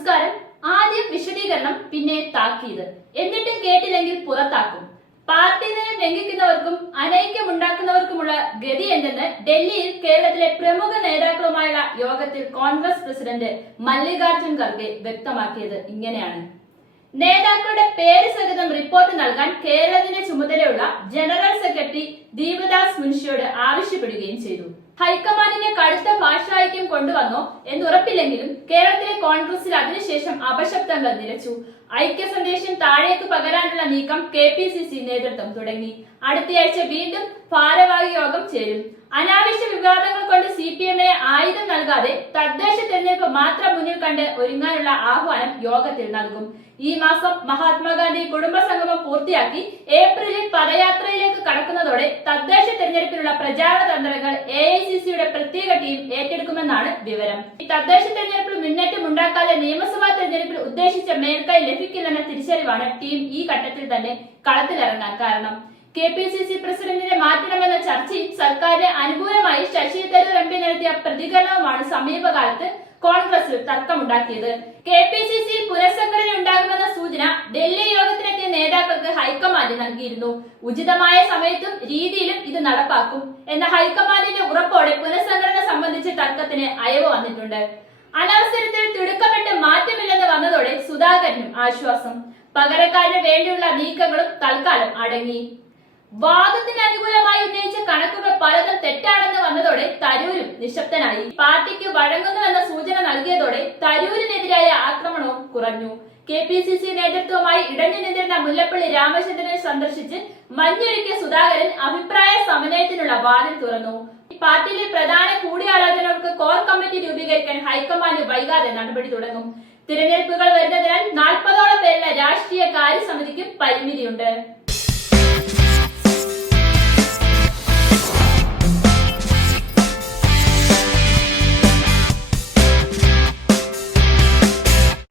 നമസ്കാരം. ആദ്യം വിശദീകരണം, പിന്നെ താക്കീത്. എന്നിട്ടും കേട്ടില്ലെങ്കിൽ പുറത്താക്കും. പാർട്ടി നയം ലംഘിക്കുന്നവർക്കും അനൈക്യമുണ്ടാക്കുന്നവർക്കുമുള്ള ഗതി എന്തെന്ന് ഡൽഹിയിൽ കേരളത്തിലെ പ്രമുഖ നേതാക്കളുമായുള്ള യോഗത്തിൽ കോൺഗ്രസ് പ്രസിഡന്റ് മല്ലികാർജുൻ ഖർഗെ വ്യക്തമാക്കിയത് ഇങ്ങനെയാണ്. നേതാക്കളുടെ പേര് സഹിതം റിപ്പോർട്ട് നൽകാൻ കേരളത്തിന്റെ ചുമതലയുള്ള ജനറൽ സെക്രട്ടറി ദീപദാസ് മുൻഷിയോട് ആവശ്യപ്പെടുകയും ചെയ്തു. ഹൈക്കമാൻഡിന്റെ കടുത്ത ഭാഷാഐക്യം കൊണ്ടുവന്നോ എന്നുറപ്പില്ലെങ്കിലും കേരളത്തിലെ കോൺഗ്രസിൽ അതിനുശേഷം അപശബ്ദങ്ങൾ നിലച്ചു. ഐക്യ സന്ദേശം താഴേക്ക് പകരാനുള്ള നീക്കം KPCC നേതൃത്വം തുടങ്ങി. അടുത്തയാഴ്ച വീണ്ടും ഭാരവാഹി യോഗം ചേരും. അനാവശ്യ വിവാദങ്ങൾ കൊണ്ട് CPM ആയുധം നൽകാതെ തദ്ദേശ തെരഞ്ഞെടുപ്പ് മാത്രം മുന്നിൽ കണ്ട് ഒരുങ്ങാനുള്ള ആഹ്വാനം യോഗത്തിൽ നൽകും. ഈ മാസം മഹാത്മാഗാന്ധി കുടുംബ സംഗമം പൂർത്തിയാക്കി ഏപ്രിലിൽ പദയാത്രയിലേക്ക് കടക്കുന്നതോടെ തദ്ദേശ തെരഞ്ഞെടുപ്പിനുള്ള പ്രചാരണ തന്ത്രങ്ങൾ AICCയുടെ പ്രത്യേക ടീം ഏറ്റെടുക്കുമെന്നാണ് വിവരം. ഈ തദ്ദേശ തെരഞ്ഞെടുപ്പിൽ മുന്നേറ്റം ഉണ്ടാക്കാതെ നിയമസഭാ തെരഞ്ഞെടുപ്പിൽ ഉദ്ദേശിച്ച മേൽക്കൈ ലഭിക്കില്ലെന്ന തിരിച്ചറിവാണ് ടീം ഈ ഘട്ടത്തിൽ തന്നെ കളത്തിലിറങ്ങാൻ കാരണം. KPCC പ്രസിഡന്റിനെ മാറ്റണമെന്ന ചർച്ചയും സർക്കാരിന് അനുകൂലമായി ശശി തരൂർ MP നടത്തിയ പ്രതികരണവുമാണ് സമീപകാലത്ത് കോൺഗ്രസിൽ തർക്കമുണ്ടാക്കിയത്. KPCC പുനഃസംഘടന ഉണ്ടാകുമെന്ന സൂചന ഡൽഹി യോഗത്തിനെത്തിയ നേതാക്കൾക്ക് ഹൈക്കമാൻഡ് നൽകിയിരുന്നു. ഉചിതമായ സമയത്തും രീതിയിലും ഇത് നടപ്പാക്കും എന്ന ഹൈക്കമാൻഡിന്റെ ഉറപ്പോടെ പുനഃസംഘടന സംബന്ധിച്ച തർക്കത്തിന് അയവ് വന്നിട്ടുണ്ട്. അനവസരത്തിൽ തിടുക്കപ്പെട്ട് മാറ്റമില്ലെന്ന് വന്നതോടെ സുധാകരനും ആശ്വാസം. പകരക്കാരന് വേണ്ടിയുള്ള നീക്കങ്ങളും തൽക്കാലം അടങ്ങി. വാദത്തിന് അനുകൂലമായി ഉന്നയിച്ച കണക്കുകൾ പലതും തെറ്റാണെന്ന് വന്നതോടെ തരൂരും നിശബ്ദനായി. പാർട്ടിക്ക് വഴങ്ങുന്നുവെന്ന സൂചന നൽകിയതോടെ തരൂരിനെതിരായ ആക്രമണവും കുറഞ്ഞു. KPCC നേതൃത്വവുമായി ഇടഞ്ഞു നിന്നിരുന്ന മുല്ലപ്പള്ളി രാമചന്ദ്രനെ സന്ദർശിച്ച് മഞ്ഞൊരുക്കിയ സുധാകരൻ അഭിപ്രായ സമന്വയത്തിനുള്ള വാതിൽ തുറന്നു. പാർട്ടിയിലെ പ്രധാന കൂടിയാലോചനകൾക്ക് കോർ കമ്മിറ്റി രൂപീകരിക്കാൻ ഹൈക്കമാൻഡ് വൈകാതെ നടപടി തുടങ്ങും. തിരഞ്ഞെടുപ്പുകൾ വരുന്നതിനാൽ 40ഓളം പേരുള്ള രാഷ്ട്രീയ കാര്യസമിതിക്ക് പരിമിതിയുണ്ട്.